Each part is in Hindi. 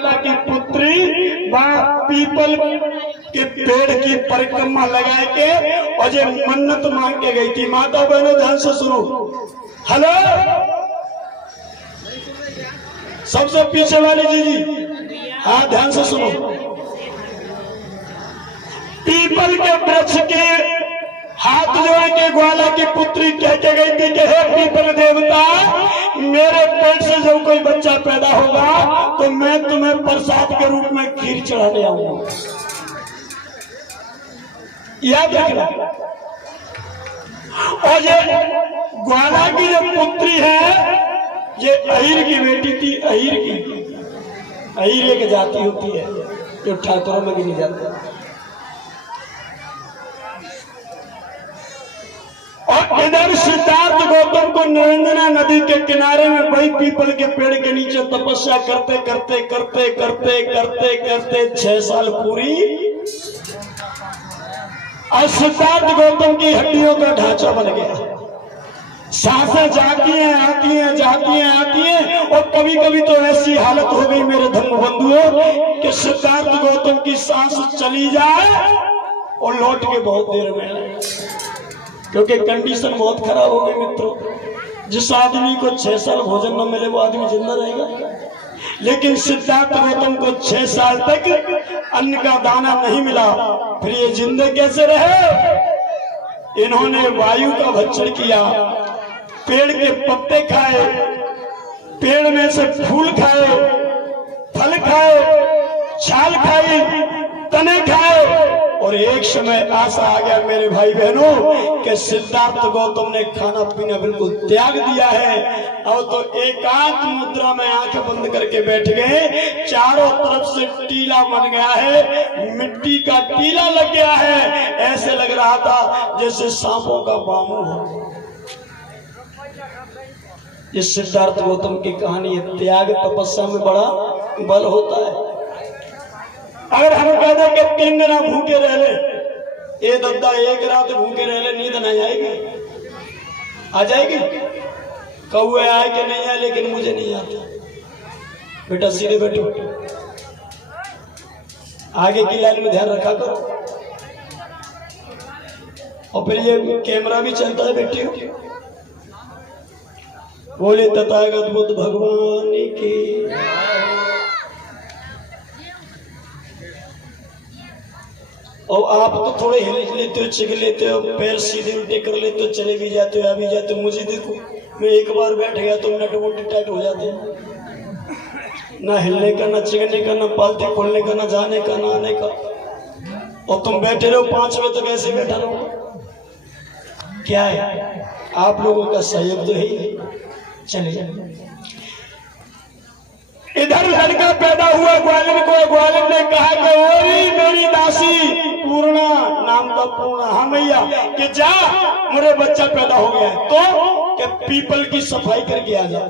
देवता की पुत्री पीपल के पेड़ की परिक्रमा लगा के और ये मन्नत मांग के गई थी। माता बहनों ध्यान से सुनो, हेलो, सबसे पीछे वाली जी, हाँ ध्यान से सुनो। पीपल के वृक्ष के हाथ जोड़ के ग्वाला की पुत्री कह के गई थी कि हे पीपल देवता, मेरे पेट से जब कोई बच्चा पैदा होगा तो मैं तुम्हें प्रसाद के रूप में खीर चढ़ाने आऊंगा। याद रखना। और ये ग्वाला की जो पुत्री है ये अहिर की बेटी थी। अहिर की, अहिर एक जाति होती है जो ठाकुरों में गिनी जाती है। और इधर सिद्धार्थ गौतम को नरेंद्रा नदी के किनारे में वही पीपल के पेड़ के नीचे तपस्या करते करते करते करते करते करते 6 साल पूरी। और सिद्धार्थ गौतम की हड्डियों का ढांचा बन गया। सांसें जाती हैं आती हैं, जाती हैं आती हैं। और कभी कभी तो ऐसी हालत हो गई मेरे धर्म बंधुओं कि सिद्धार्थ गौतम की सांस चली जाए और लौट के बहुत देर में आए, क्योंकि कंडीशन बहुत खराब हो गई मित्रों। जिस आदमी को 6 साल भोजन न मिले वो आदमी जिंदा रहेगा। लेकिन सिद्धार्थ गौतम को 6 साल तक अन्न का दाना नहीं मिला, फिर ये जिंदे कैसे रहे? इन्होंने वायु का भक्षण किया, पेड़ के पत्ते खाए, पेड़ में से फूल खाए, फल खाए, छाल खाई, तने खाए। और एक समय ऐसा आ गया मेरे भाई बहनों कि सिद्धार्थ गौतम ने खाना पीना बिल्कुल त्याग दिया है। अब तो एकांत मुद्रा में आंखें बंद करके बैठ गए। चारों तरफ से टीला बन गया है, मिट्टी का टीला लग गया है। ऐसे लग रहा था जैसे सांपों का बामू हो। ये सिद्धार्थ गौतम की कहानी है। त्याग तपस्या में बड़ा बल होता है। अगर हम कह दें कि 3 दिन भूखे रह ले, ये दद्दा 1 रात भूखे रह ले, नींद नहीं आएगी? आ जाएगी? कौए आए कि नहीं आए, लेकिन मुझे नहीं आता। बेटा सीधे बैठो, आगे की लाइन में ध्यान रखा करो। और फिर ये कैमरा भी चलता है बेटी। बोले तथागत बुद्ध भगवान की। और आप तो थोड़े हिल लेते हो, चिक लेते हो, पैर सीधे उल्टे कर लेते हो, चले भी जाते हो, आ भी जाते हो। मुझे देखो, मैं एक बार बैठ गया तो नट बोल्ट टाइट हो जाते हैं। ना हिलने का, ना चिकने का, ना पालते खोलने का, ना जाने का, ना आने का। और तुम बैठे रहो 5 बजे तक ऐसे बैठा रहो। क्या है? आप लोगों का सहयोग तो है। चले इधर लड़का पैदा हुआ ग्वालिन को। ग्वालिन ने कहा कि ओरी मेरी दासी पूर्णा, नाम था पूर्णा, हाँ मैया, कि जा मेरे बच्चा पैदा हो गया है तो कि पीपल की सफाई करके आ जा।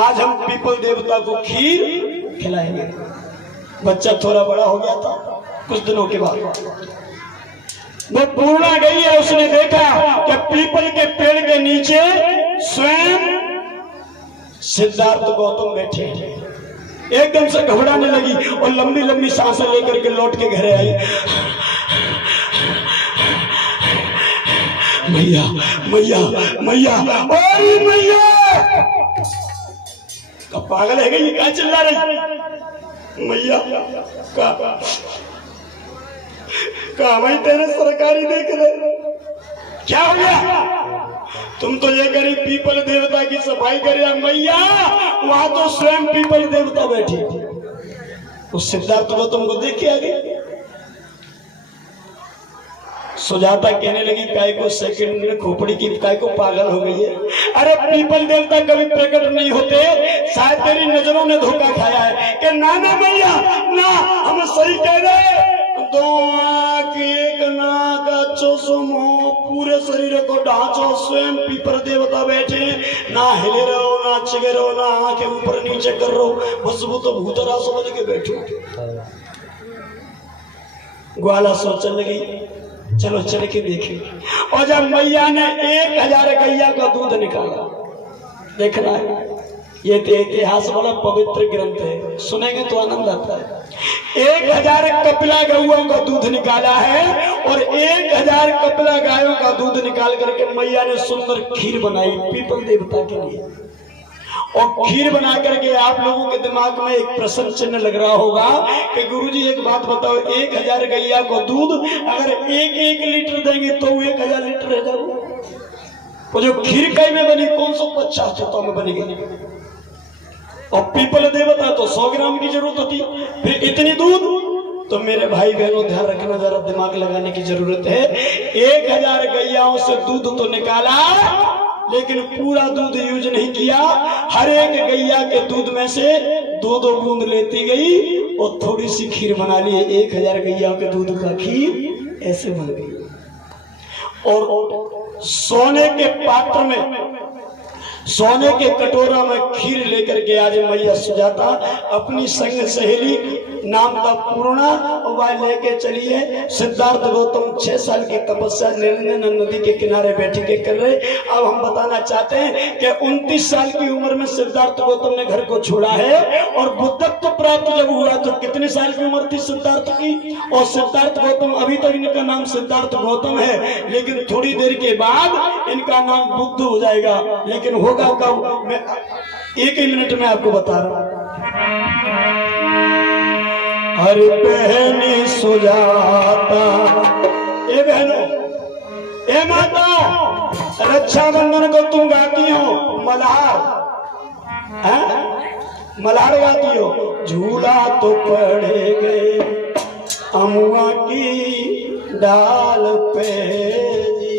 आज हम पीपल देवता को खीर खिलाएंगे। बच्चा थोड़ा बड़ा हो गया था कुछ दिनों के बाद। वो पूर्णा गई है, उसने देखा कि पीपल के पेड़ के नीचे स्वयं सिद्धार्थ गौतम बैठे हैं। एकदम से घबराने लगी और लंबी लंबी सांसें लेकर के लौट के घर आई। मैया मैया मैया, ओए मैया! कब पागल है गई, क्या चिल्ला रही? मैया का भाई तेरे सरकारी देख रहे, क्या हो गया? तुम तो ये करी पीपल देवता की सफाई करे। मैया वहां तो स्वयं पीपल देवता बैठी थी। उस सिद्धार्थ को तुमको देख के आ गई। सुजाता कहने लगी काय को सेकंड में खोपड़ी की, काय को पागल हो गई है। अरे पीपल देवता कभी प्रकट नहीं होते, शायद तेरी नजरों ने धोखा खाया है। कि ना ना मैया ना, हम सही कह रहे। 2 आंख, 1 नाक, अच्छो सुमो, पूरे शरीर को ढांचो, स्वयं पीपल देवता बैठे, ना हिले रहो, ना चिगे रहो, ना आंखें ऊपर नीचे कर रहो, बस वो तो भूतरा समझ के बैठो। ग्वाला सोचने लगी चलो चल के देखें। और जब मैया ने 1000 गैया का दूध निकाला, देखना है ये इतिहास वाला पवित्र ग्रंथ है, सुनेंगे तो आनंद आता है। 1000 कपिला गौओं का दूध निकाला है और 1000 कपिला गायों का दूध निकाल करके मैया ने सुंदर खीर बनाई पीपल देवता के लिए। और खीर बना करके आप लोगों के दिमाग में एक प्रश्न चिन्ह लग रहा होगा कि गुरुजी एक बात बताओ, 1000 गैया को दूध अगर 1-1 लीटर देंगे तो 1000 लीटर रह जाएगा। वो जो खीर कई में बनी कौन सौ 50 में बनेगी, और पीपल देवता तो 100 ग्राम की जरूरत होती, फिर इतनी दूध। तो मेरे भाई बहनों ध्यान रखना, जरा दिमाग लगाने की जरूरत है। 1000 गैयाओं से दूध तो निकाला लेकिन पूरा दूध यूज नहीं किया। हर एक गैया के दूध में से 2-2 बूंद लेती गई और थोड़ी सी खीर बना ली। 1000 गैया के दूध का खीर ऐसे बन गई। और सोने के पात्र में, सोने के कटोरा में खीर लेकर के आज मैया सुजाता अपनी संग सहेली नाम का पूर्णा वह लेके चलिए। सिद्धार्थ गौतम 6 साल की तपस्या निर्णय नदी के किनारे बैठ के कर रहे। अब हम बताना चाहते हैं कि 29 साल की उम्र में सिद्धार्थ गौतम ने घर को छोड़ा है और बुद्धत्व प्राप्त जब हुआ तो कितने साल की उम्र थी सिद्धार्थ की। और सिद्धार्थ गौतम, अभी तक इनका नाम सिद्धार्थ गौतम है, लेकिन थोड़ी देर के बाद इनका नाम बुद्ध हो जाएगा। लेकिन होगा कब, मैं 1 ही मिनट में आपको बता रहा हूं। अरे बहनी सुजाता, ए बहनों, ए माता, रक्षाबंधन को तुम गाती हो मल्हार, मल्हार गाती हो। झूला तो पड़े गए अमुआ की डाल पे जी।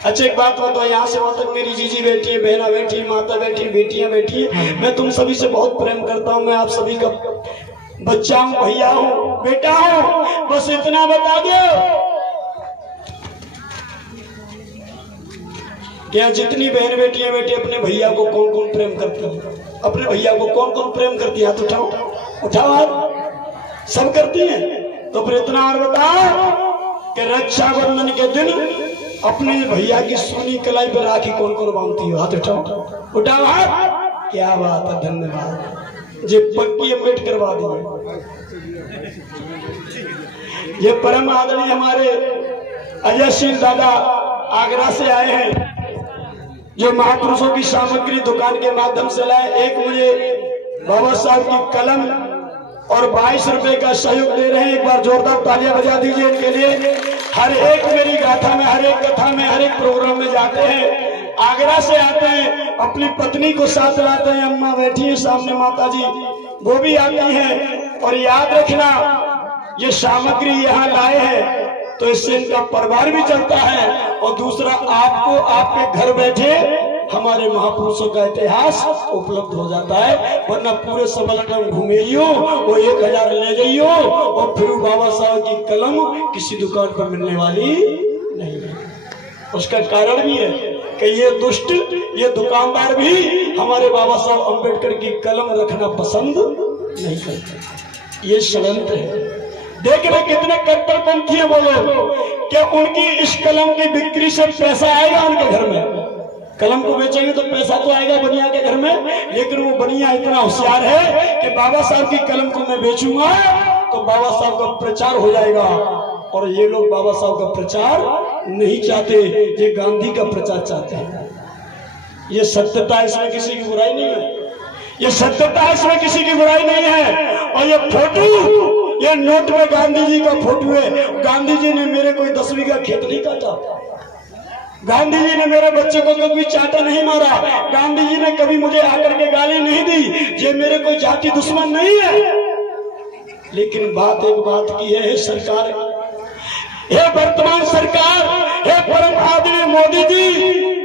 अच्छा एक बात बताओ, यहाँ से वहां तक मेरी जीजी बैठी है, बहना बैठी है, माता बैठी है, बेटियां बैठी है। मैं तुम सभी से बहुत प्रेम करता हूँ, मैं आप सभी का बच्चा हूँ, भैया हूँ, बेटा हूँ, बस इतना बता दो क्या जितनी बहन बेटियां बेटे अपने भैया को कौन कौन प्रेम करती है, अपने भैया को कौन कौन प्रेम करती है? हाथ उठाओ, उठाओ हाथ, सब करती हैं। तो फिर इतना और बताओ कि रक्षाबंधन के दिन अपने भैया की सोनी कलाई पर राखी कौन कौन बांधती हो? हाथ उठाओ, उठाओ हाथ। क्या बात है, धन्यवाद जी, पक्की अपडेट करवा दी। ये परम आदरणीय हमारे अजय सिंह दादा आगरा से आए हैं, जो महापुरुषों की सामग्री दुकान के माध्यम से लाए। एक मुझे बाबा साहब की कलम और 22 रुपए का सहयोग दे रहे हैं। एक बार जोरदार तालियां बजा दीजिए इनके लिए। हर एक मेरी गाथा में, हर एक कथा में, हर एक प्रोग्राम में जाते हैं, आगरा से आते हैं, अपनी पत्नी को साथ लाते हैं। अम्मा बैठी है सामने, माता जी वो भी आती हैं। और याद रखना, ये सामग्री यहाँ लाए हैं तो इससे इनका परिवार भी चलता है, और दूसरा आपको आपके घर बैठे हमारे महापुरुषों का इतिहास उपलब्ध हो जाता है। वरना पूरे सबलकम घूमेइयो, वो 1000 ले जाइयो और फिर बाबा साहब की कलम किसी दुकान पर मिलने वाली नहीं है। उसका कारण भी है कि ये दुष्ट, ये दुकानदार भी हमारे बाबा साहब अम्बेडकर की कलम रखना पसंद नहीं करते। ये षड्यंत्र है। देख रहे कितने कट्टरपंथी है वो लोग, क्या उनकी इस कलम की बिक्री से पैसा आएगा उनके घर में? कलम को बेचेंगे तो पैसा तो आएगा बनिया के घर में, लेकिन वो बनिया इतना होशियार है कि बाबा साहब की कलम को मैं बेचूंगा तो बाबा साहब का प्रचार हो जाएगा। और ये लोग बाबा साहब का प्रचार नहीं चाहते, ये गांधी का प्रचार चाहते हैं। ये सत्यता, इसमें किसी की बुराई नहीं है, ये सत्यता है, इसमें किसी की बुराई नहीं है। और ये फोटो, ये नोट में गांधी जी का फोटो है। गांधी जी ने मेरे कोई 10वीं का खेत नहीं काटा, गांधी जी ने मेरे बच्चे को कभी चाटा नहीं मारा, गांधी जी ने कभी मुझे आकर के गाली नहीं दी। ये मेरे कोई जाति दुश्मन नहीं है। लेकिन बात एक बात की है, सरकार, हे वर्तमान सरकार, हे परम आदरणीय मोदी जी,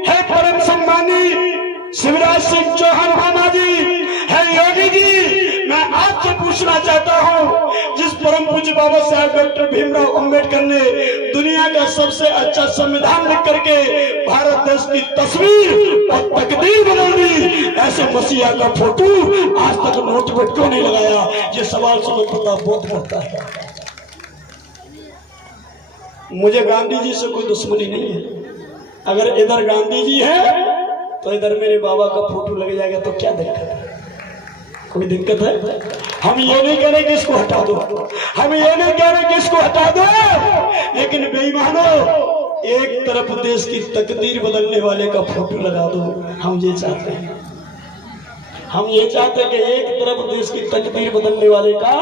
हे परम सम्मानी शिवराज सिंह चौहान मामा जी, हे योगी जी, मैं आपसे पूछना चाहता हूं, जिस परम पूज्य बाबा साहब डॉक्टर भीमराव अंबेडकर ने दुनिया का सबसे अच्छा संविधान लिख करके भारत देश की तस्वीर और तकदीर बदल दी, ऐसे मसीहा का फोटो आज तक नोट पर क्यों नहीं लगाया? ये सवाल समझ पता बोध करता है। मुझे गांधी जी से कोई दुश्मनी नहीं है। अगर इधर गांधी जी है तो इधर मेरे बाबा का फोटो लग जाएगा तो क्या दिक्कत है? कोई दिक्कत है? हम ये नहीं कह रहे कि इसको हटा दो, हम ये नहीं कह रहे कि इसको हटा दो, लेकिन बेईमानो एक तरफ देश की तकदीर बदलने वाले का फोटो लगा दो। हम ये चाहते हैं, हम ये चाहते हैं कि एक तरफ देश की तकदीर बदलने वाले का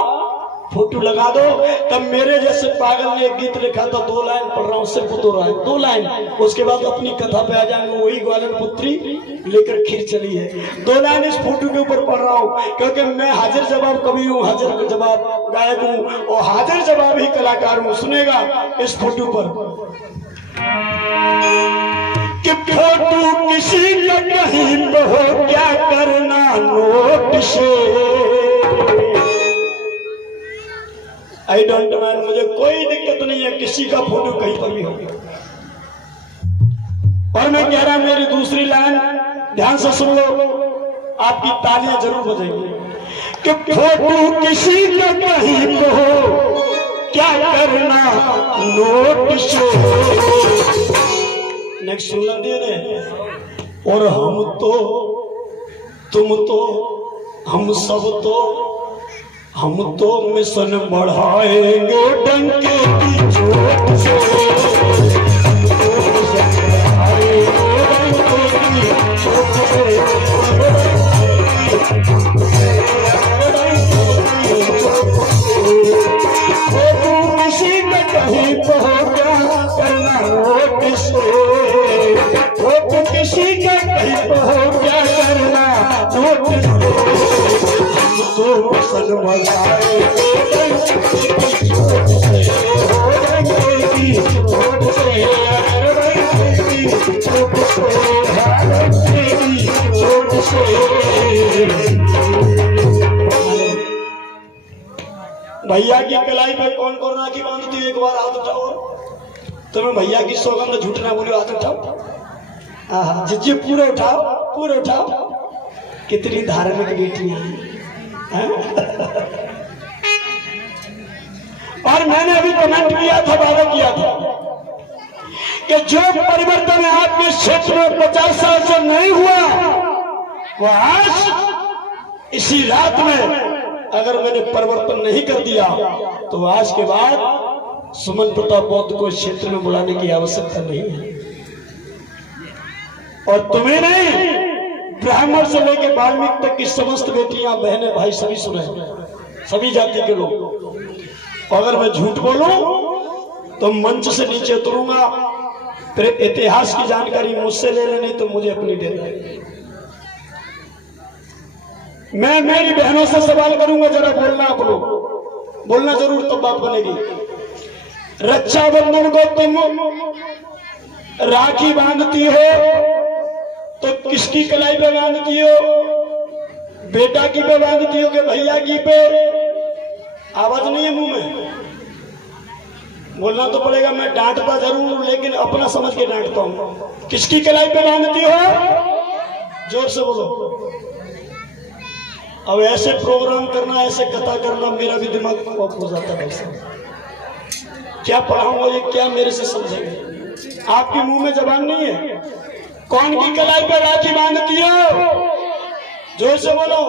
फोटो लगा दो। तब मेरे जैसे पागल ने एक गीत लिखा था, 2 लाइन पढ़ रहा हूँ, सिर्फ 2 लाइन, उसके बाद अपनी कथा पे आ जाएंगे। वही ग्वालियर पुत्री लेकर खीर चली है। 2 लाइन इस फोटो के ऊपर पढ़ रहा हूँ क्योंकि मैं हाजिर जवाब कवि हूँ, हाजिर जवाब गायक हूँ और हाजिर जवाब ही कलाकार हूँ। सुनेगा इस फोटो पर कि फोटो किसी का कहीं पे हो, क्या करना नोट से। आई डोंट माइंड, मुझे कोई दिक्कत नहीं है किसी का फोटो कहीं पर भी हो। और मैं कह रहा मेरी दूसरी लाइन ध्यान से सुन लो, आपकी तालियां जरूर बजेंगी कि फोटो किसी का कहीं पे हो, क्या करना नोट से। नेक्स्ट सुन ने, और हम तो तुम तो हम सब तो मिशन बढ़ाएंगे डंके की चोट से। किसी में कहीं पहुंचा करना नोट से, किसी का कहीं पहुंचा करना नोट से। तो मिशन बढ़ाएंगे भैया की कलाई पे कौन कौन राखी बांधती है? एक बार हाथ उठाओ। तुम्हें भैया की सौगंध झूठ ना बोलो, हाथ उठाओ। जिज्जे पूरे उठाओ, पूरे उठाओ। कितनी धार्मिक बेटियां हैं। और मैंने अभी कमेंट किया था, वादा किया था कि जो परिवर्तन आपके क्षेत्र में 50 साल से नहीं हुआ, वो आज इसी रात में अगर मैंने परिवर्तन नहीं कर दिया तो आज के बाद सुमन प्रताप बौद्ध को इस क्षेत्र में बुलाने की आवश्यकता नहीं है। और तुम्हें नहीं, ब्राह्मण से लेकर वाल्मीकि तक की समस्त बेटियां, बहनें, भाई सभी सुने, सभी जाति के लोग। अगर मैं झूठ बोलूं तो मंच से नीचे उतरूंगा, फिर इतिहास की जानकारी मुझसे ले लेनी तो मुझे अपनी दे देनी। मैं मेरी बहनों से सवाल करूंगा, जरा बोलना आप लोग, बोलना जरूर तो बात बनेगी। रक्षाबंधन को तुम राखी बांधती हो तो किसकी कलाई पे बांधती हो? बेटा की पे बांधती हो कि भैया की पे? आवाज नहीं है मुंह में, बोलना तो पड़ेगा। मैं डांटता जरूर लेकिन अपना समझ के डांटता हूं। किसकी कलाई पे बांधती हो? जोर से बोलो। अब ऐसे प्रोग्राम करना, ऐसे कथा करना, मेरा भी दिमाग ऑफ हो जाता है। क्या पढ़ाऊंगा ये, क्या मेरे से समझेंगे? आपके मुंह में जबान नहीं है। कौन की कलाई पे राखी बांधती हो? जोर से बोलो।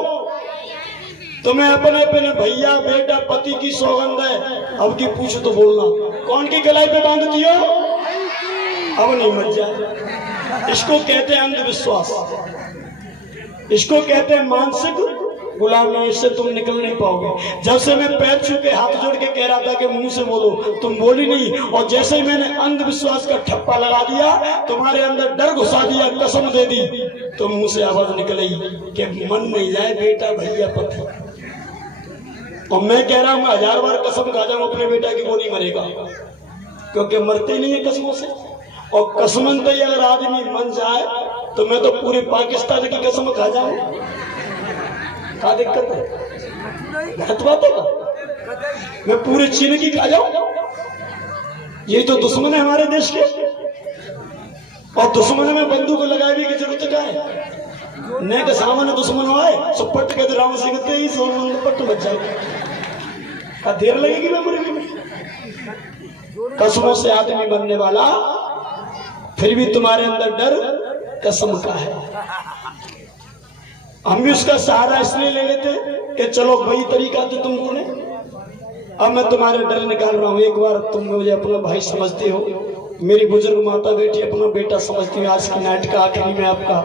तुम्हें अपने अपने भैया, बेटा, पति की सौगंध है। अब की पूछ तो बोलना, कौन की कलाई पे बांधती हो? अब नहीं मत जाए। इसको कहते हैं अंधविश्वास, इसको कहते हैं मानसिक गुलामी। इससे तुम निकल नहीं पाओगे। जब से मैं पैर छू के हाथ जोड़ के कह रहा था कि मुंह से बोलो, तुम बोली नहीं। और जैसे ही मैंने अंधविश्वास का ठप्पा लगा दिया, तुम्हारे अंदर डर घुसा दिया, कसम दे दी, तो मुंह से आवाज निकली कि मन नहीं जाए बेटा, भैया, पति। और मैं कह रहा हूं, 1000 बार कसम खा जाऊं अपने बेटा की, वो नहीं मरेगा, क्योंकि मरते नहीं है कसमों से। और कसमन तो अगर आदमी मन जाए तो मैं तो पूरे पाकिस्तान की कसम खा जाऊं। क्या दिक्कत है? गलत बात है ना? मैं पूरे चीन की खा जाऊं? ये तो दुश्मन है हमारे देश के। और दुश्मन में बंदूक लगाए भी की जरूरत क्या है? नहीं तो सामान्य दुश्मन हुआ है, सो पट के राम सिंह ही पट बच जाएगा। देर लगेगी ना मुर्गी में? कसमों से आदमी बनने वाला, फिर भी तुम्हारे अंदर डर कसम का है। हम भी उसका सहारा इसलिए ले लेते कि चलो वही तरीका तो तुमको ने। अब मैं तुम्हारे डर निकाल रहा हूं। एक बार तुम मुझे अपना भाई समझते हो, मेरी बुजुर्ग माता बेटी अपना बेटा समझती हूँ। आज की नाइट का आखिरी में आपका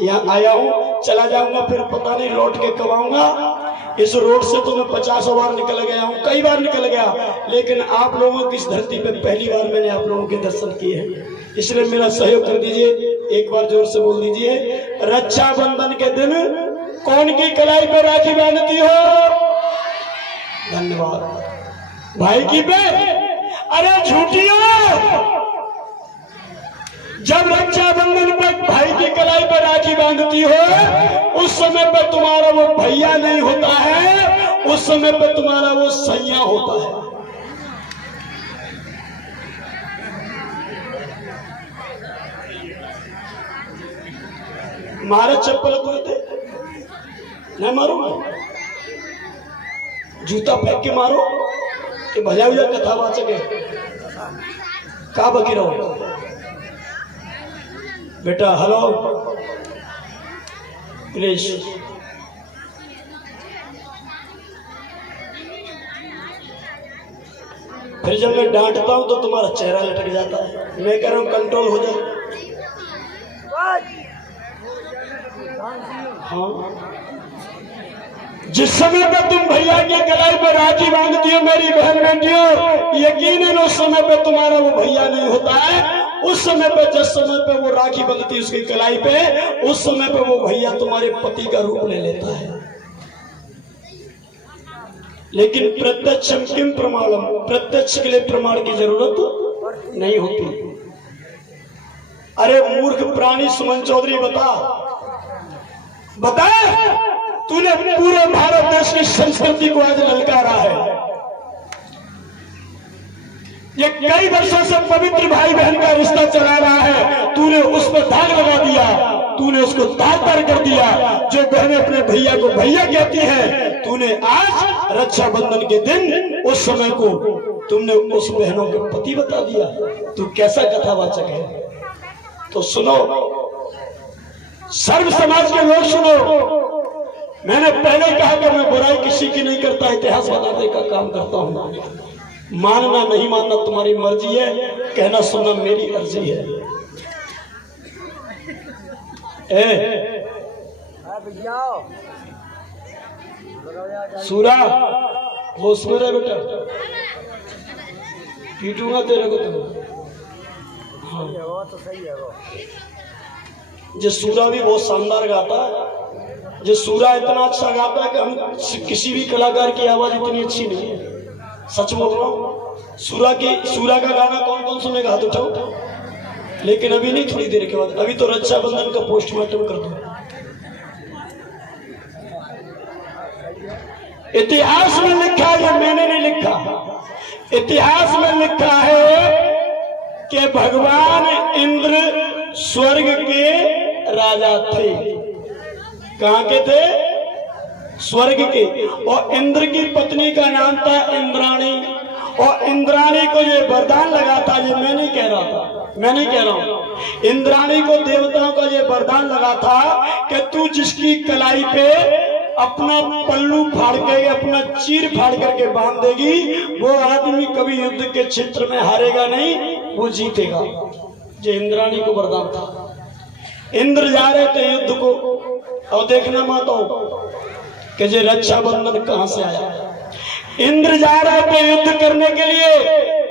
यहाँ आया हूँ, चला जाऊंगा, फिर पता नहीं लौट के कब आऊंगा। इस रोड से तो मैं 50 बार निकल गया हूँ, कई बार निकल गया, लेकिन आप लोगों की इस धरती पे पहली बार मैंने आप लोगों के दर्शन किए हैं। इसलिए मेरा सहयोग कर दीजिए, एक बार जोर से बोल दीजिए, रक्षाबंधन के दिन कौन की कलाई पर राखी बांधती हो? धन्यवाद। भाई की पे, अरे झूठियो, जब रक्षाबंधन पर भाई की कलाई पर राखी बांधती हो, उस समय पर तुम्हारा वो भैया नहीं होता है, उस समय पर तुम्हारा वो सैया होता है। मारे चप्पल कोई थे नहीं, मारो जूता फेंक के मारो कि भजा भजा कथावाचक है का बकी रहो। बेटा हेलो प्लीज, फिर जब मैं डांटता हूं तो तुम्हारा चेहरा लटक जाता है। मैं कह रहा हूं कंट्रोल हो जाए। हाँ, जिस समय पर तुम भैया की कलाई पर राखी बांधती हो मेरी बहन बेटियों, यकीनन उस समय पर तुम्हारा वो भैया नहीं होता है। उस समय पर जिस समय पर वो राखी बंधती है उसकी कलाई पे, उस समय पर वो भैया तुम्हारे पति का रूप ले लेता है। लेकिन प्रत्यक्षम किम प्रमाणम, प्रत्यक्ष के लिए प्रमाण की जरूरत नहीं होती। अरे मूर्ख प्राणी सुमन चौधरी, बता तूने पूरे भारत देश की संस्कृति को आज ललकारा है। ये कई वर्षों से पवित्र भाई बहन का रिश्ता चला रहा है, तूने उस पर दाग लगा दिया, तूने उसको तार तार कर दिया। जो बहनें अपने भैया को भैया कहती है, तूने आज रक्षाबंधन के दिन उस समय को तुमने उस बहनों के पति बता दिया। तू कैसा कथावाचक है? तो सुनो, सर्व समाज के लोग सुनो, मैंने पहले कहा कि मैं बुराई किसी की नहीं करता, इतिहास बताने का काम करता हूं। मानना नहीं मानना तुम्हारी मर्जी है, कहना सुनना मेरी अर्जी है। सूरा होश में रह बेटा, पीटूंगा तेरे को तुम। हाँ, जो सूरा भी बहुत शानदार गाता है, जो सूरा इतना अच्छा गाता है कि हम किसी भी कलाकार की आवाज इतनी अच्छी नहीं है। सच बोल रहा हूँ। सूरा का गाना कौन कौन सुनेगा? हाथ उठाओ। लेकिन अभी नहीं, थोड़ी देर के बाद। अभी तो रक्षाबंधन का पोस्टमार्टम कर दो। इतिहास में लिखा है, मैंने नहीं लिखा, इतिहास में लिखा है कि भगवान इंद्र स्वर्ग के राजा थे। कहां के थे? स्वर्ग के। और इंद्र की पत्नी का नाम था इंद्राणी। और इंद्राणी को ये वरदान लगा था, ये मैं नहीं कह रहा था, मैं नहीं कह रहा हूं, इंद्राणी को देवताओं का ये वरदान लगा था कि तू जिसकी कलाई पे अपना पल्लू फाड़ के, अपना चीर फाड़ करके बांध देगी, वो आदमी कभी युद्ध के क्षेत्र में हारेगा नहीं, वो जीतेगा। ये इंद्राणी को वरदान था। इंद्र जा रहे थे युद्ध को। और देखना माताओं कि ये रक्षाबंधन कहां से आया। इंद्र जा रहे थे युद्ध करने के लिए,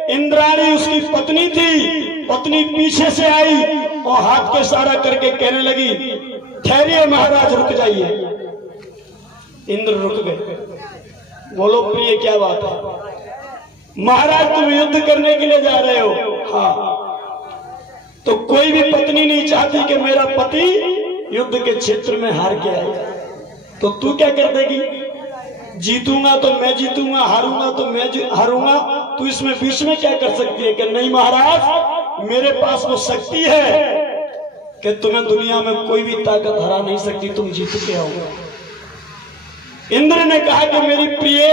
इंद्राणी उसकी पत्नी थी, पत्नी पीछे से आई और हाथ के इशारा करके कहने लगी, ठहरिए महाराज, रुक जाइए। इंद्र रुक गए। बोलो प्रिय, क्या बात है? महाराज तुम युद्ध करने के लिए जा रहे हो? हाँ। तो कोई भी पत्नी नहीं चाहती कि मेरा पति युद्ध के क्षेत्र में हार के आए। तो तू क्या कर देगी? जीतूंगा तो मैं जीतूंगा, हारूंगा तो मैं हारूंगा। तू इसमें बीच में क्या कर सकती है कि नहीं महाराज, मेरे पास वो शक्ति है कि तुम्हें दुनिया में कोई भी ताकत हरा नहीं सकती, तुम जीत के आओगे। इंद्र ने कहा कि मेरी प्रिय,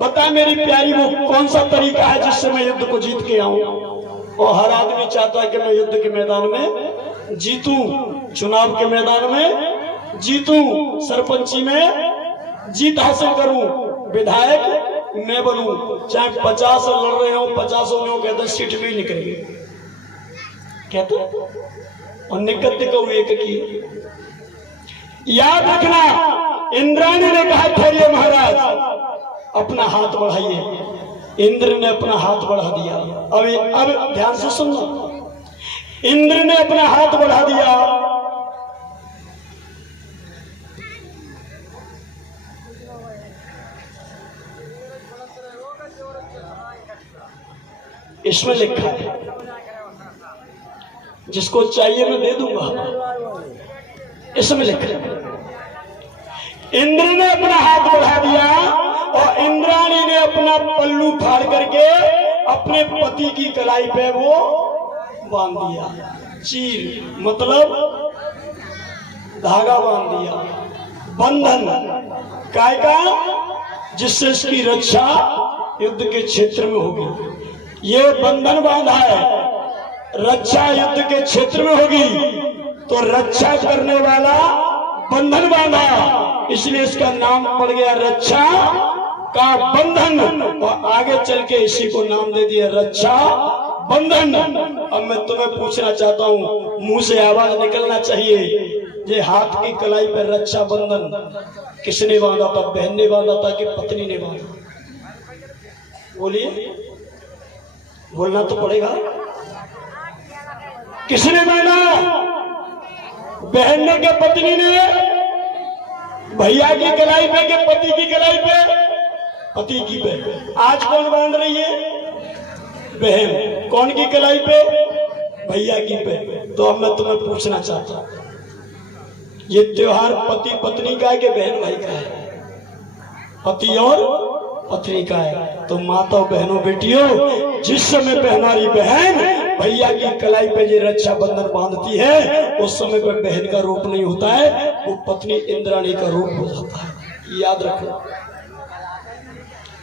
बता मेरी प्यारी, वो कौन सा तरीका है जिससे मैं युद्ध को जीत के आऊं? और हर आदमी चाहता है कि मैं युद्ध के मैदान में जीतूं चुनाव के मैदान में, जीतूं सरपंची में, जीत हासिल करूं, विधायक मैं बनूं, चाहे 50 लड़ रहे हो, 50 में हो, कहते सीट में ही निकलेंगे, कहते और निकलते को एक की। याद रखना, इंद्राणी ने कहा ठहरिए महाराज, अपना हाथ बढ़ाइए। इंद्र ने अपना हाथ बढ़ा दिया। अब ध्यान से सुनना, इंद्र ने अपना हाथ बढ़ा दिया। इसमें लिखा है, जिसको चाहिए मैं दे दूंगा। इसमें लिखा है, इंद्र ने अपना हाथ बढ़ा दिया और इंद्राणी ने अपना पल्लू फाड़ करके अपने पति की कलाई पे वो बांध दिया। चीर मतलब धागा बांध दिया, बंधन काय का, जिससे इसकी रक्षा युद्ध के क्षेत्र में होगी। ये बंधन बांधा है, रक्षा युद्ध के क्षेत्र में होगी, तो रक्षा करने वाला बंधन बांधा, इसलिए इसका नाम पड़ गया रक्षा का बंधन। और आगे चल के इसी को नाम दे दिया रक्षा बंधन। अब मैं तुम्हें पूछना चाहता हूँ, मुंह से आवाज निकलना चाहिए, ये हाथ की कलाई पर रक्षा बंधन किसने बांधा था? बहन ने बांधा था कि पत्नी ने बांधा? बोलिए, बोलना तो पड़ेगा। किसने बांधा? बहन ने के पत्नी ने? भैया की कलाई पे के पति की कलाई पे? पति की पे। आज कौन बांध रही है? बहन। कौन की कलाई पे? भैया की पे। तो अब मैं तुम्हें पूछना चाहता हूं, ये त्योहार पति पत्नी का है कि बहन भाई का है? पति और पत्नी का है। तो माता बहनों बेटियों, जिस समय पे हमारी बहन भैया की कलाई पे ये रक्षा बंधन बांधती है, उस समय पे बहन का रूप नहीं होता है, वो पत्नी इंद्राणी का रूप हो जाता है। याद रखो,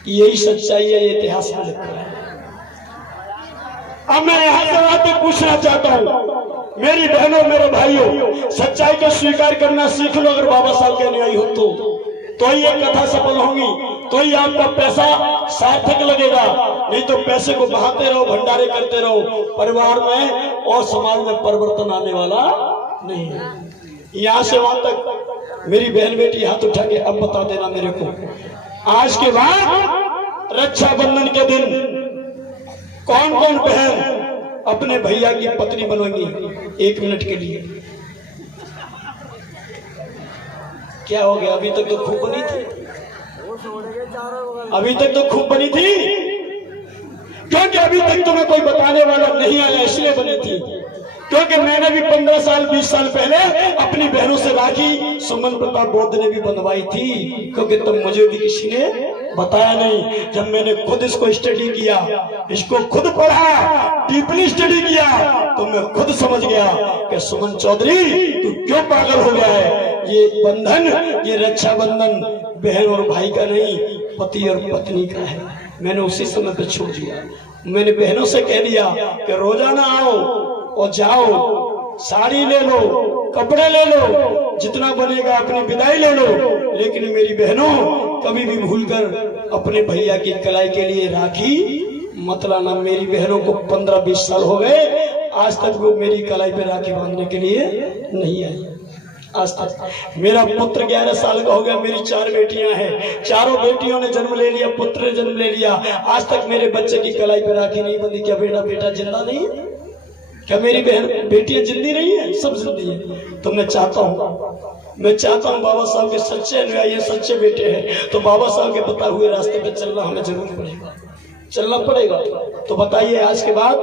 यही सच्चाई है, ये इतिहास में लिखा है। अब मैं यहाँ से बातें पूछना चाहता हूँ, मेरी बहनों मेरे भाइयों, सच्चाई को स्वीकार करना सीख लो। अगर बाबा साहब के अनुयायी हो तो ये कथा सफल होगी, तो ही आपका पैसा सार्थक लगेगा। नहीं तो पैसे को बहाते रहो, भंडारे करते रहो, परिवार में और समाज में परिवर्तन आने वाला नहीं है। यहाँ से वहां तक मेरी बहन बेटी हाथ उठा के अब बता देना मेरे को, आज के बाद रक्षाबंधन के दिन कौन कौन बहन अपने भैया की पत्नी बनेगी? 1 मिनट के लिए। क्या हो गया? अभी तक तो खूब बनी थी, अभी तक तो खूब बनी थी, क्योंकि अभी तक तुम्हें कोई बताने वाला नहीं आया, इसलिए बनी थी। क्योंकि मैंने भी 15 साल 20 साल पहले अपनी बहनों से राखी सुमन प्रताप बौद्ध ने भी बंधवाई थी, क्योंकि तब मुझे भी किसी ने बताया नहीं। जब मैंने खुद इसको स्टडी किया, इसको खुद पढ़ा, डीपली स्टडी किया, तो मैं खुद समझ गया कि सुमन चौधरी तू क्यों पागल हो गया है। ये बंधन, ये रक्षा बंधन बहन और भाई का नहीं, पति और पत्नी का है। मैंने उसी समय पे छोड़ दिया। मैंने बहनों से कह दिया कि रोजाना आओ और जाओ, साड़ी ले लो, कपड़े ले लो, जितना बनेगा अपनी विदाई ले लो, लेकिन मेरी बहनों कभी भी भूलकर अपने भैया की कलाई के लिए राखी मत लाना। मेरी बहनों को 15-20 साल हो गए, आज तक वो मेरी कलाई पे राखी बांधने के लिए नहीं आई। आज तक मेरा पुत्र 11 साल का हो गया, मेरी 4 बेटियां हैं, चारों बेटियों ने जन्म ले लिया, पुत्र ने जन्म ले लिया, आज तक मेरे बच्चे की कलाई पे राखी नहीं बंधी। क्या बेटा जिंदा नहीं है? क्या मेरी बहन बेटियां जिंदी नहीं है? सब जिंदी है। तो मैं चाहता हूँ बाबा साहब के सच्चे अनुयायी, सच्चे बेटे हैं, तो बाबा साहब के बताए हुए रास्ते पे चलना हमें जरूर पड़ेगा, चलना पड़ेगा। तो बताइए, आज के बाद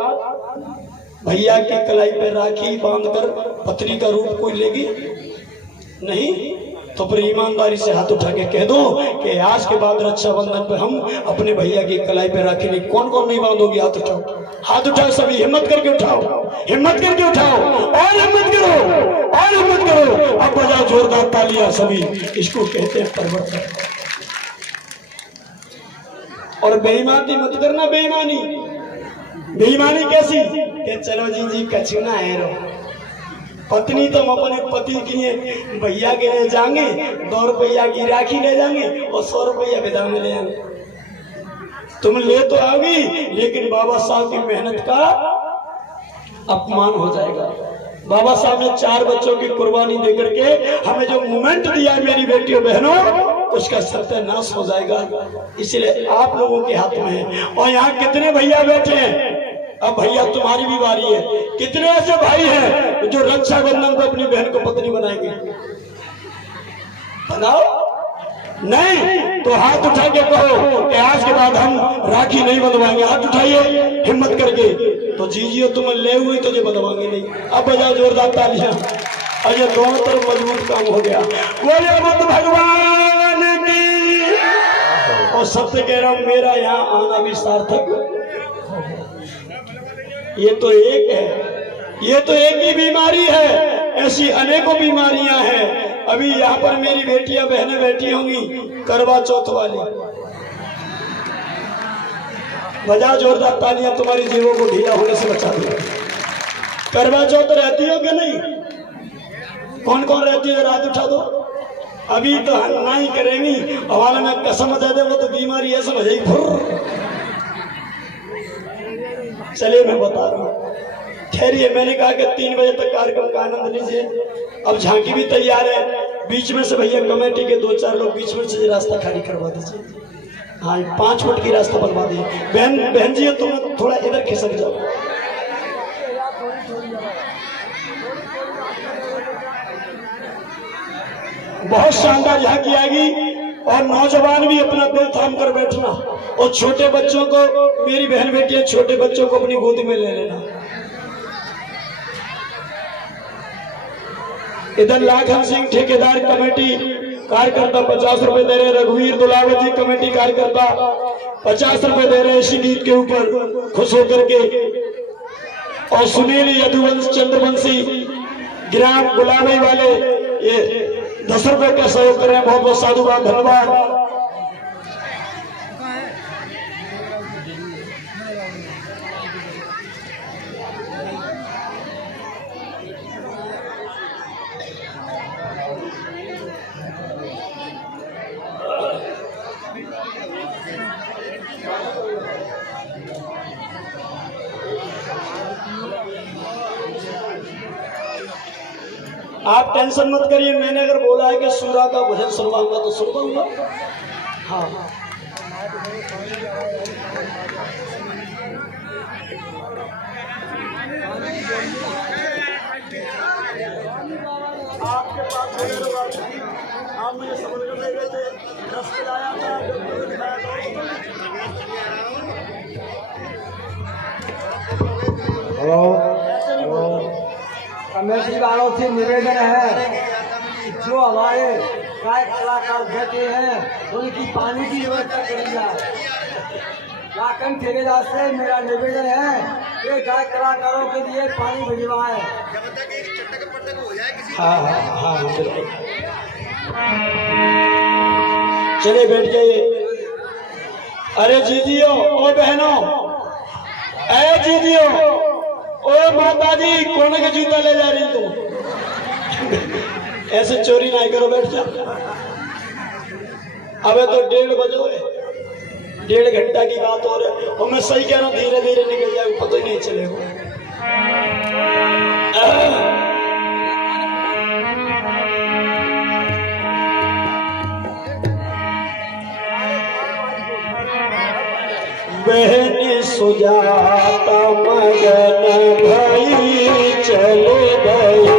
भैया की कलाई पे राखी बांधकर पत्नी का रूप कोई लेगी नहीं? तो फिर ईमानदारी से हाथ उठा के कह दो कि आज के बाद रक्षाबंधन पे हम अपने भैया की कलाई पे राखी नहीं। कौन कौन नहीं बांधोगी? हाथ उठाओ, हाथ उठाओ सभी, हिम्मत करके उठाओ, हिम्मत करके उठाओ, और हिम्मत करो, और हिम्मत करो। अब बजाओ जोरदार तालियां सभी। इसको कहते हैं परिवर्तन। और बेईमानी मत करना। बेईमानी कैसी कि चलो जी कछु ना है रो, पत्नी तुम अपने पति की भैया के ले जाएंगे, 2 रुपया की राखी ले जाएंगे और 100 रुपया विदा में ले आएंगे। तुम ले तो आओगी लेकिन बाबा साहब की मेहनत का अपमान हो जाएगा। बाबा साहब ने 4 बच्चों की कुर्बानी देकर के हमें जो मोमेंट दिया है मेरी बेटियों बहनों, उसका सत्यानाश हो जाएगा। इसलिए आप लोगों के हाथ में है। और यहाँ कितने भैया बैठे हैं, अब भैया तुम्हारी भी बारी है। कितने ऐसे भाई हैं जो रक्षाबंधन को अपनी बहन को पत्नी बनाएंगे? बनाओ नहीं तो हाथ उठा के कहो कि आज के बाद हम राखी नहीं बंधवाएंगे। हाथ उठाइए हिम्मत करके। तो जीजियो तुम ले हुई तो जो बंधवाएंगे नहीं। अब बजाओ जोरदार तालियां। और ये दोनों तरफ मजबूत काम हो गया। बोले बुद्ध भगवान की। और सबसे कह रहा हूं मेरा यहाँ आना भी सार्थक। ये तो एक है, ये तो एक ही बीमारी है, ऐसी अनेकों बीमारियां हैं। अभी यहाँ पर मेरी बेटियां बहनें बैठी होंगी करवा चौथ वाली। बजा जोरदार तालियां, तुम्हारी जीवों को ढीला होने से बचा दो। करवा चौथ रहती हो कि नहीं? कौन कौन रहती है? रात उठा दो। अभी तो हन्ना ही करेंगी, हवाले में कसम दे दे वो तो बीमारी ऐसा हो जाएगी। चलिए मैं बता रहा हूँ, ठहरिए। मैंने कहा कि 3 बजे तक कार्यक्रम का आनंद लीजिए। अब झांकी भी तैयार है। बीच में से भैया कमेटी के 2-4 लोग बीच में से रास्ता खाली करवा दीजिए। हाँ 5 फुट की रास्ता बनवा दिए। बहन जी तुम थोड़ा इधर खिसक जाओ। बहुत शानदार झांकी आएगी। और नौजवान भी अपना दिल थाम कर बैठना। और छोटे बच्चों को, मेरी बहन बेटियां छोटे बच्चों को अपनी गोद में ले लेना। इधर लाखन सिंह ठेकेदार कमेटी कार्यकर्ता 50 रुपए दे रहे। रघुवीर दुलावत जी कमेटी कार्यकर्ता 50 रुपए दे रहे इसी गीत के ऊपर खुश होकर के। और सुनील यदुवंश चंद्रवंशी ग्राम गुलाबी वाले ये 10 रुपए का सहयोग कर रहे हैं। बहुत बहुत साधुवाद, धन्यवाद। आप टेंशन मत करिए। मैंने अगर बोला है कि सूरा का भजन सुनवाऊंगा तो सुनवाऊंगा। हाँ आपके पास आप मुझे समझ कर ले गए थे, रस पिलाया था, कमेटी वालों से निवेदन है, जो हमारे गायक कलाकार बैठे हैं उनकी पानी की व्यवस्था करी जाए। लाखन ठेकेदार से मेरा निवेदन है कि गायक कलाकारों के लिए पानी भिजवाए। हाँ बिल्कुल। चलिए बैठ जाइए। अरे जीजियो, ओ बहनों, अरे जीजियो, ओ माता जी, कौन के जूता ले जा रही तुम? ऐसे चोरी नहीं करो, बैठ जा। अबे तो 1:30 बजे, 1.5 घंटा की बात हो रही है। और मैं सही कह रहा हूँ, धीरे धीरे निकल जाए, पता ही नहीं चलेगा। बहन सुजाता मगन भई चले गई।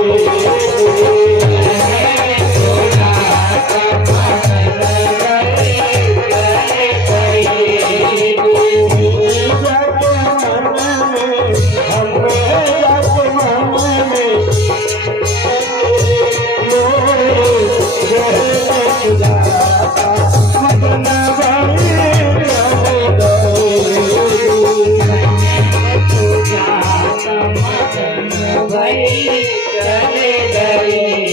चले गई।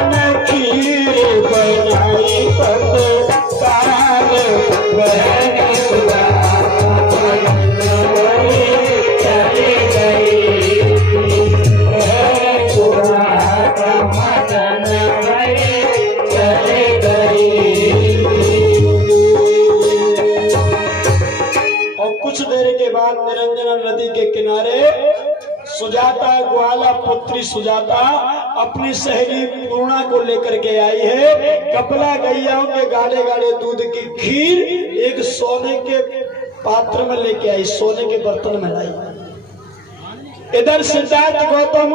भगवान खीर बनाई तत्काल बहन सुजाता चली गई सुजाता मदन भई चली गई। और कुछ देर के बाद निरंजना नदी के किनारे सुजाता ग्वाला पुत्री सुजाता अपनी सहेली पूर्णा को लेकर के आई है। कपला गैयाओं के गाढ़े गाढ़े दूध की खीर एक सोने के पात्र में लेके आई, सोने के बर्तन में लाई। इधर सिद्धार्थ गौतम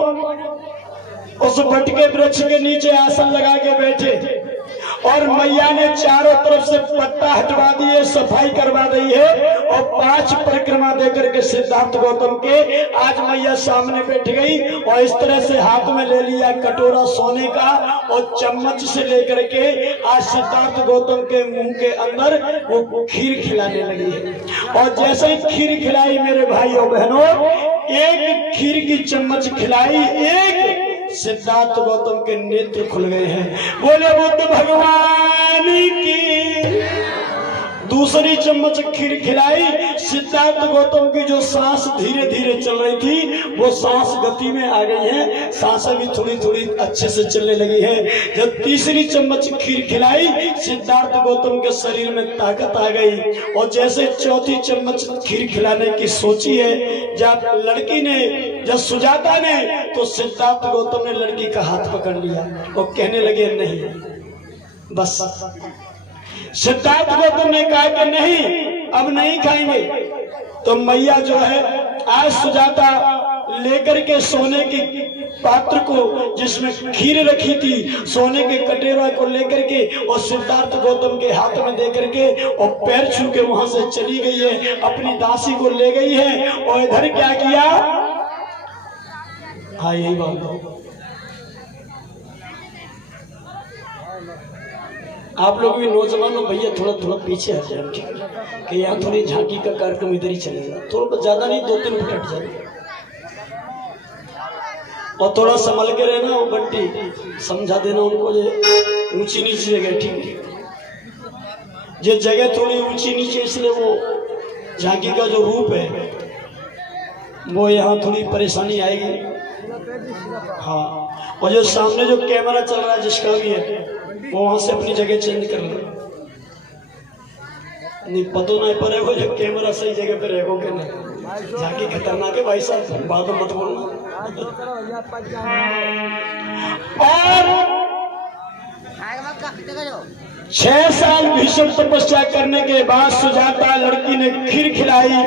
उस बटके वृक्ष के नीचे आसन लगा के बैठे और मैया ने चारों तरफ से पत्ता हटवा दिए, सफाई करवा दी है और 5 परिक्रमा देकर के सिद्धार्थ गौतम के आज मैया सामने बैठ गई और इस तरह से हाथ में ले लिया कटोरा सोने का और चम्मच से लेकर के आज सिद्धार्थ गौतम के मुंह के अंदर वो खीर खिलाने लगी है। और जैसे ही खीर खिलाई मेरे भाइयों बहनों, एक खीर की चम्मच खिलाई, एक सिद्धार्थ गौतम के नेत्र खुल गए हैं। बोले बुद्ध भगवान की। दूसरी चम्मच खीर खिलाई, सिद्धार्थ गौतम की जो सांस धीरे धीरे चल रही थी वो सांस गति में आ गई है, सांसें भी थोड़ी थोड़ी अच्छे से चलने लगी है। जब तीसरी चम्मच खीर खिलाई, सिद्धार्थ गौतम के शरीर में ताकत आ गई। और जैसे चौथी चम्मच खीर खिलाने की सोची है जब लड़की ने, जब सुजाता ने, तो सिद्धार्थ गौतम ने लड़की का हाथ पकड़ लिया और कहने लगे नहीं बस। सिद्धार्थ गौतम ने कहा कि नहीं, अब नहीं खाएंगे। तो मैया जो है आज सुजाता लेकर के सोने की पात्र को जिसमें खीर रखी थी, सोने के कटोरा को लेकर के और सिद्धार्थ गौतम के हाथ में देकर के और पैर छू के वहां से चली गई है, अपनी दासी को ले गई है। और इधर क्या किया, हाँ यही बात, आप लोग भी नौजवान हो भैया, थोड़ा थोड़ा पीछे हट जाए कि यहाँ थोड़ी झांकी का कार्यक्रम इधर ही चलेगा, थोड़ा ज्यादा नहीं 2-3 फुट हट जाए और थोड़ा संभल के रहना। वो बंटी समझा देना उनको, ये ऊंची नीची जगह, ठीक है, ये जगह थोड़ी ऊंची नीचे, इसलिए वो झांकी का जो रूप है वो यहाँ थोड़ी परेशानी आएगी। हाँ, और जो सामने जो कैमरा चल रहा है जिसका भी है वो वहां से अपनी जगह चेंज कर लो, नहीं पता नहीं पर वो जो कैमरा सही जगह पे रहेगा कि नहीं। झांकी खतरनाक है भाई साहब, बाद में मत बोलना। और 6 साल भीषण तपस्या करने के बाद सुजाता लड़की ने खीर खिलाई।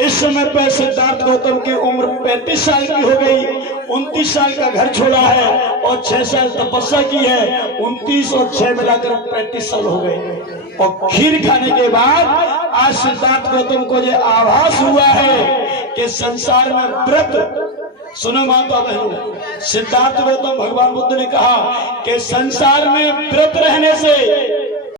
इस समय पर सिद्धार्थ गौतम की उम्र 35 साल की हो गई, 29 साल का घर छोड़ा है और 6 साल तपस्या की है, 29 और 6 मिलाकर 35 साल हो गए। और खीर खाने के बाद आज सिद्धार्थ गौतम को ये आभास हुआ है कि संसार में व्रत, सुनो माता बहनों, सिद्धार्थ गौतम भगवान बुद्ध ने कहा कि संसार में व्रत रहने से